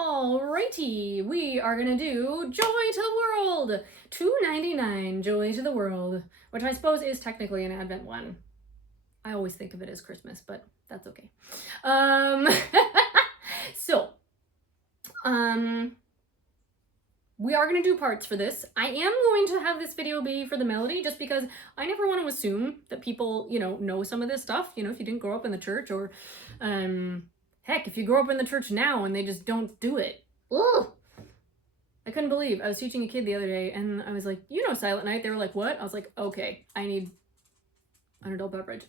Alrighty, we are gonna do Joy to the World, $2.99 Joy to the World, which I suppose is technically an Advent one. I always think of it as Christmas, but that's okay. We are going to do parts for this. I am going to have this video be for the melody just because I never want to assume that people, know some of this stuff, if you didn't grow up in the church or, heck, if you grow up in the church now and they just don't do it. Ugh! I couldn't believe. I was teaching a kid the other day and I was like, Silent Night? They were like, what? I was like, okay, I need an adult beverage.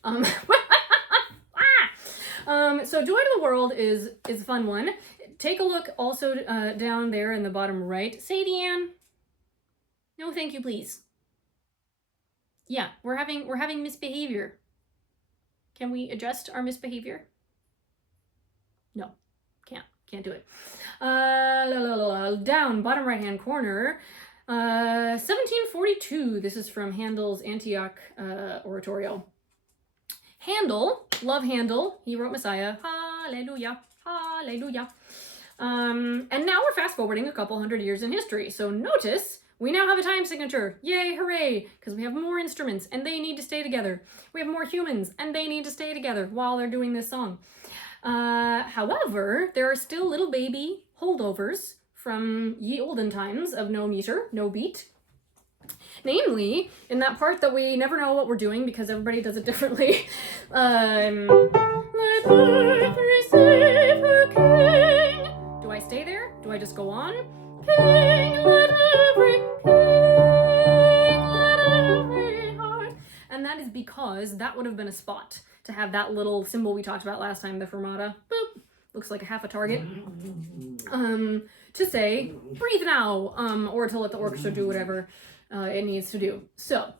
So Joy to the World is a fun one. Take a look also down there in the bottom right. Sadie Ann. No, thank you, please. Yeah, we're having misbehavior. Can we adjust our misbehavior? No, can't do it. Down, bottom right-hand corner. 1742. This is from Handel's Antioch oratorio. Handel, love Handel. He wrote Messiah. Hallelujah, hallelujah. And now we're fast forwarding a couple hundred years in history. So notice we now have a time signature. Yay, hooray, because we have more instruments and they need to stay together. We have more humans and they need to stay together while they're doing this song. However, there are still little baby holdovers from ye olden times of no meter, no beat. Namely, in that part that we never know what we're doing because everybody does it differently. Let earth receive her king. Do I stay there? Do I just go on? King, let every heart. And that is because that would have been a spot to have that little symbol we talked about last time, the fermata. Boop. Looks like a half a target. To say, breathe now, or to let the orchestra do whatever it needs to do. So,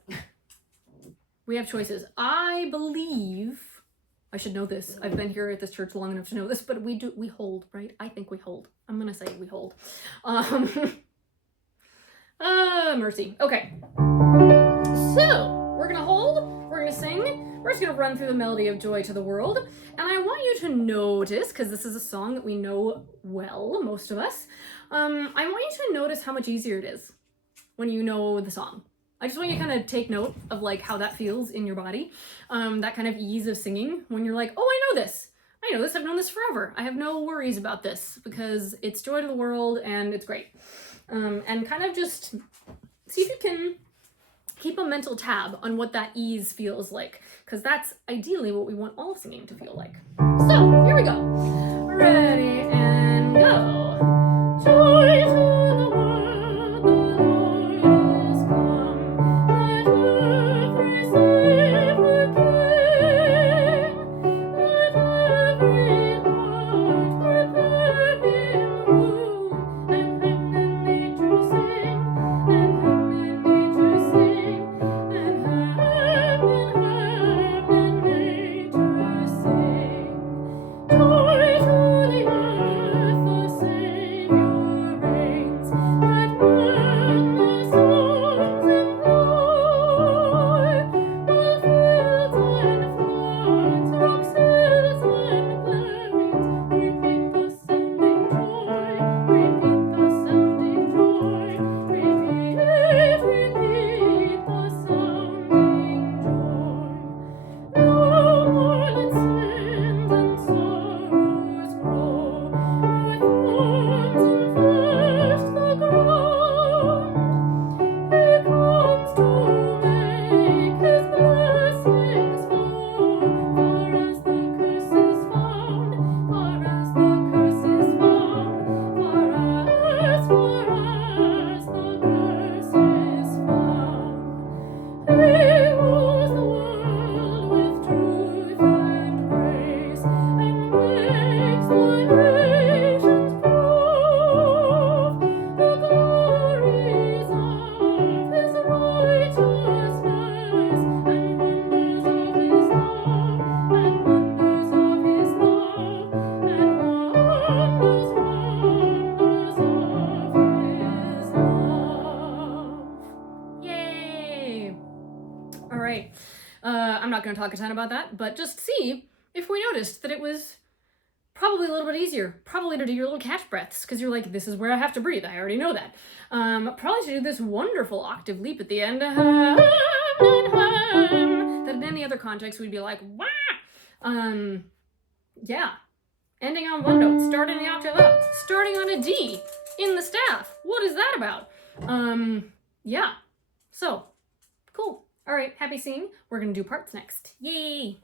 we have choices. I believe, I should know this. I've been here at this church long enough to know this, but we hold, right? I think we hold. I'm gonna say we hold. Mercy. Okay. So, we're gonna hold, we're gonna sing, we're just gonna run through the melody of Joy to the World, and I want you to notice, because this is a song that we know well, most of us, I want you to notice how much easier it is when you know the song. I just want you to kind of take note of like how that feels in your body, that kind of ease of singing when you're like, oh, I know this, I've known this forever. I have no worries about this because it's Joy to the World and it's great. And kind of just see if you can keep a mental tab on what that ease feels like, because that's ideally what we want all singing to feel like. So, here we go. Ready and go. Joy to the world, the Lord is come. Let earth receive her King. Let every heart prepare him room. And heaven and nature sing, and heaven and nature sing, and heaven and nature sing. Joy to the earth, the Savior reigns. Let madness, songs employ. While fields and floods, rocks, hills and plains repeat the sounding joy. Repeat the sounding joy. Repeat the sounding joy. No more let sins and sorrows grow, nor thorns infest the ground. He comes to make his blessings flow, far as the curse is found, far as the curse is found, far as the curse is found. He rules the world with truth and grace, and makes the nations prove the glories of his righteousness, and wonders of his love, and wonders of his love, and wonders of his love. Yay! All right. I'm not going to talk a ton about that, but just see if we noticed that it was Probably a little bit easier. Probably to do your little catch breaths, because you're like, this is where I have to breathe. I already know that. Probably to do this wonderful octave leap at the end. That in any other context we'd be like, wah! Yeah. Ending on one note, starting the octave up, starting on a D in the staff. What is that about? Yeah. So, cool. All right, happy singing. We're gonna do parts next. Yay!